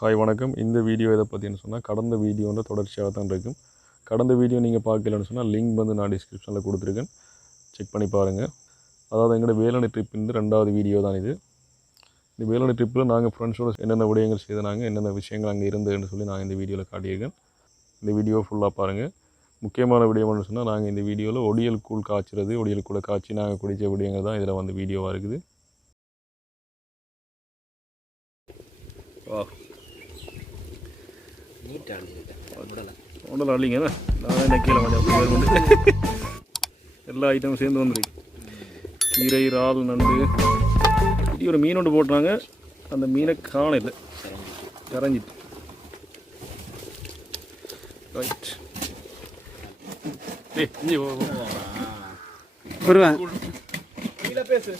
Hi வணக்கம். இந்த video எதை பற்றின்னு சொன்னால் கடந்த வீடியோன்ற தொடர்ச்சியாக தான் இருக்கும். கடந்த வீடியோ நீங்கள் பார்க்கலன்னு சொன்னால் லிங்க் வந்து நான் டிஸ்கிரிப்ஷனில் கொடுத்துருக்கேன், செக் பண்ணி பாருங்கள். அதாவது எங்களோட வேலனை ட்ரிப்பின் 2வது வீடியோ தான் இது. இந்த வேலனை ட்ரிப்பில் நாங்கள் ஃப்ரெண்ட்ஸோடு என்னென்ன விடயங்கள் செய்தாங்க, என்னென்ன விஷயங்கள் அங்கே இருந்ததுன்னு சொல்லி நான் இந்த வீடியோவில் காட்டியிருக்கேன். இந்த வீடியோ ஃபுல்லாக பாருங்கள். முக்கியமான விடயம்னு சொன்னால் நாங்கள் இந்த வீடியோவில் ஒடியல் கூழ் காய்ச்சிறது, ஒடியல் கூட காய்ச்சி நாங்கள் குடித்த விடயங்கள் தான் இதில் வந்து வீடியோவாக இருக்குது. ஒன்றும் இல்லைங்க, நான் என்ன கீழே கொஞ்சம் எல்லா ஐட்டமும் சேர்ந்து வந்துருக்கு. கீரை, இறால், நண்டு, இப்படி ஒரு மீன் ஒன்று போட்டுறாங்க. அந்த மீனை காணல, கரைஞ்சிட்டு. ரைட், பேசு.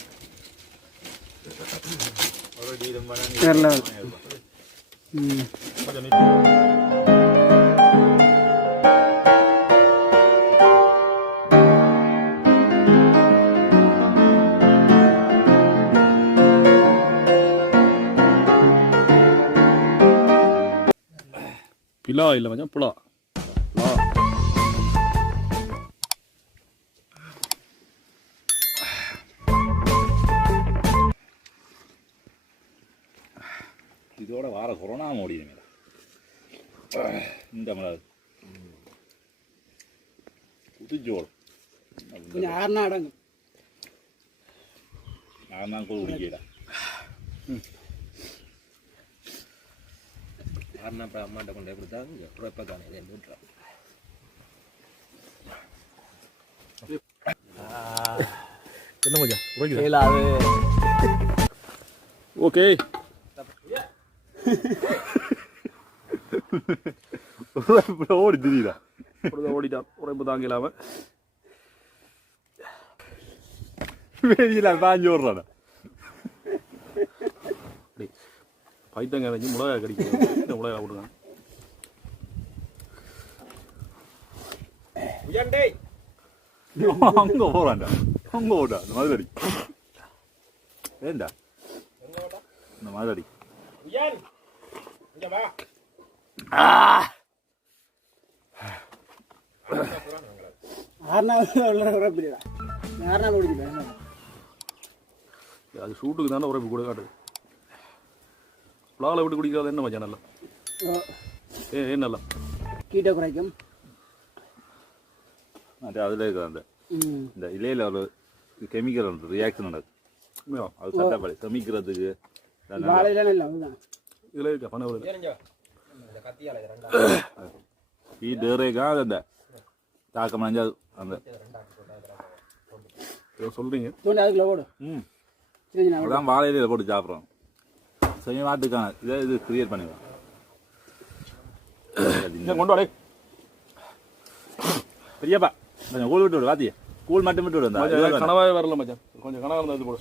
பிலா இல்லை கொஞ்சம் புலா புலா. இதோட வார கொரோனா ஓடிடுங்க இந்த மாதிரி புதுச்சோளம் கொஞ்சம் ஆறுனா அடங்கும். நான் தான் கூட குடிக்கிறேன். ஆறுனா அப்புறம் அம்மாட்ட கொண்டு போய் கொடுத்தா இப்போ தானே இதை மூட்டுறா. என்ன மஜா அது ஓகே. ஓடி திடீரா ஓடிட்டான் உரைப்பு தாங்க இல்லாமல் வெளியில பாஞ்சு ஓடுறாடா. பைத்தங்க நினைச்சு மிளகா கடிக்க மிளகா விடுறான். அங்க போறான்டா, அங்க ஓடா. இந்த மாதிரி ஏண்டா இந்த மாதிரி அது சூட்டுக்கு தானே உரைப்பு கூட காட்டுது. புலாவில் விட்டு குடிக்காது என்ன மச்சா நல்லா? ஏன் நல்லா கீட்டை குறைக்கும். அதில் இருக்கிற அந்த இந்த இலையில் ஒரு கெமிக்கல் ஒன்று ரியாக்ஷன் நடக்குது. அது சட்டப்படி சமைக்கிறதுக்கு இதில் இருக்கா பணம் அந்த தாக்கம் அஞ்சாது அந்த சொல்கிறீங்க. அதான் வாழையில போட்டு சாப்பிட்றோம். சமய மாட்டுக்கான இதை இது கிரியேட் பண்ணிடுவோம். கொண்டு வாடே பெரியப்பா கொஞ்சம் கூழ் விட்டு விடு. வாத்திய கூழ் மட்டும் விட்டு விடு. கனவாவே வரல மச்சான், கொஞ்சம் கனவா இருந்தால் போடு.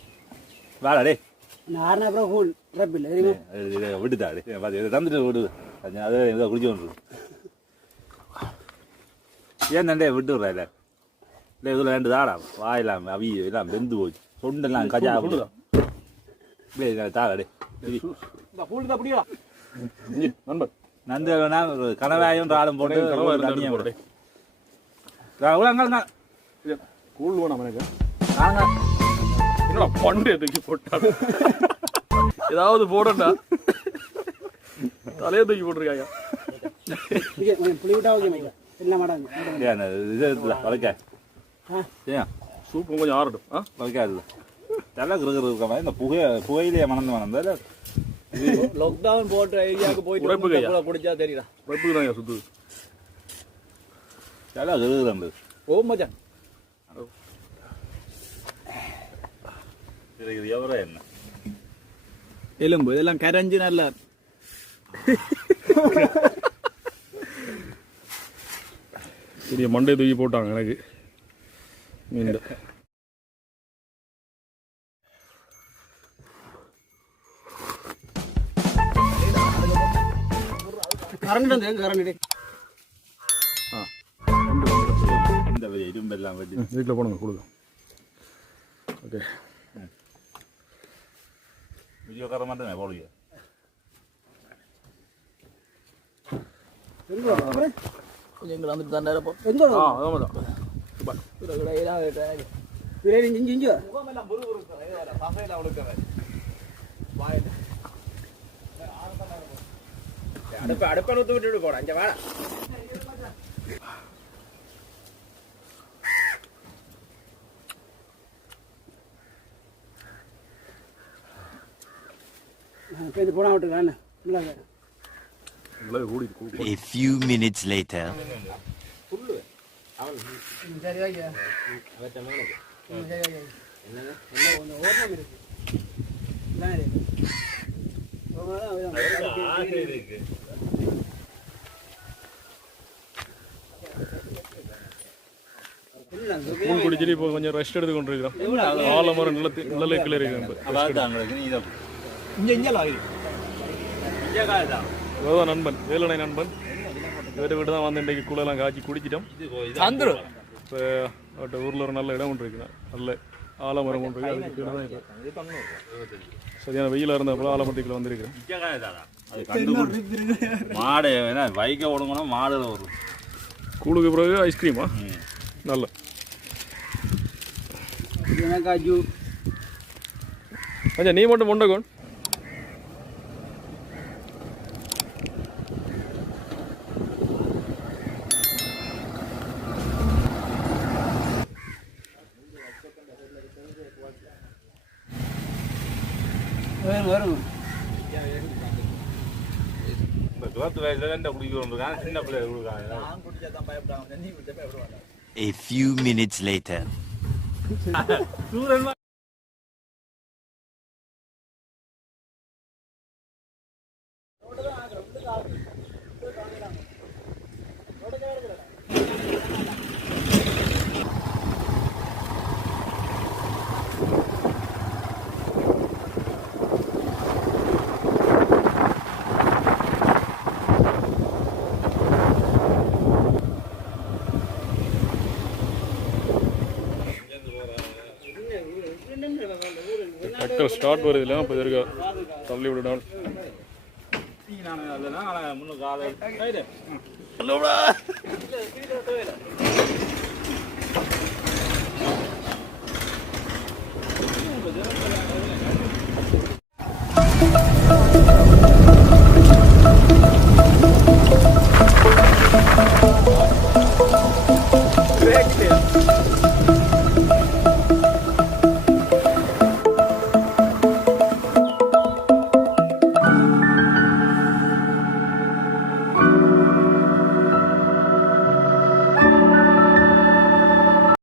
வேடா டே விட்டுதா தந்துட்டு விடுது. அதை இதை குடிச்சு கொண்டு ஏன் தண்டே விட்டு விட்றா. இல்லை இல்லை இதில் ரெண்டு தாடா வாயிலாம் அவி எல்லாம் வெந்து போச்சு. சொண்டெல்லாம் கஜா விடுதா. இல்லை தாடா நந்து வேணா கனவாயும் ராடம் போட்டு கூழ் வேணாம் எனக்கு. என்னடா பண்டு தூக்கி போட்டா ஏதாவது போடண்டா, தலையை தூக்கி போட்டிருக்காங்க. சூப்பு கொஞ்சம் ஆறட்டும். வளைக்காது தலை கிருக்கிறது இருக்க மாதிரி இந்த புகையிலேயே மணந்து லாக்டவுன் போட்ட ஏரியாவுக்கு போயிட்டு குடிச்சா தெரியல. உழைப்புக்கு தான் சுத்து தலை கிருக்கிறது. ஓ மச்சான் எவரோ என்ன எலும்பு இதெல்லாம் கரைஞ்சு நல்லா பெரிய மண்டை தூக்கி போட்டாங்க எனக்கு. மீன் இந்த இரும்பெல்லாம் வீட்டில் போடுங்க கொடுங்க. ஓகே வீடியோக்கார மட்டும் போடுங்க. கொஞ்சம் எங்களை வந்துட்டு தான் இருப்போம் அடுப்பை ஊற்றி விட்டுட்டு போட அஞ்சு வாழை போனா விட்டுருக்கான் A few minutes later. கூழ் குடிச்சிட்டு இப்போ கொஞ்சம் ரெஸ்ட் எடுத்து கொண்டிருக்கிறோம். ஆலமரம் நிழலுக்குள்ள இருக்கிறேன். அதான் நண்பன் வேலனை நண்பன் இவரை விட்டு தான் வந்து இன்றைக்கு கூழெல்லாம் காய்ச்சி குடிச்சிட்டோம். இப்போ ஊரில் ஒரு நல்ல இடம் கொண்டு இருக்கிறேன். நல்ல ஆலமரம் கொண்டு இருக்கு. சரியான வெயிலாக இருந்தப்போ ஆலமரத்துக்குள்ள வந்திருக்கிறேன். மாடு வைக்க விடுங்கன்னா மாடு வரும். கூழுக்கு பிறகு ஐஸ்கிரீமா நல்ல அச்சா நீ மட்டும் முண்டகோன் வரும் A few minutes later. கரெக்டாக ஸ்டார்ட் வருது இல்லை இப்போ இருக்கா தள்ளி விடணும். முன்னுக்கு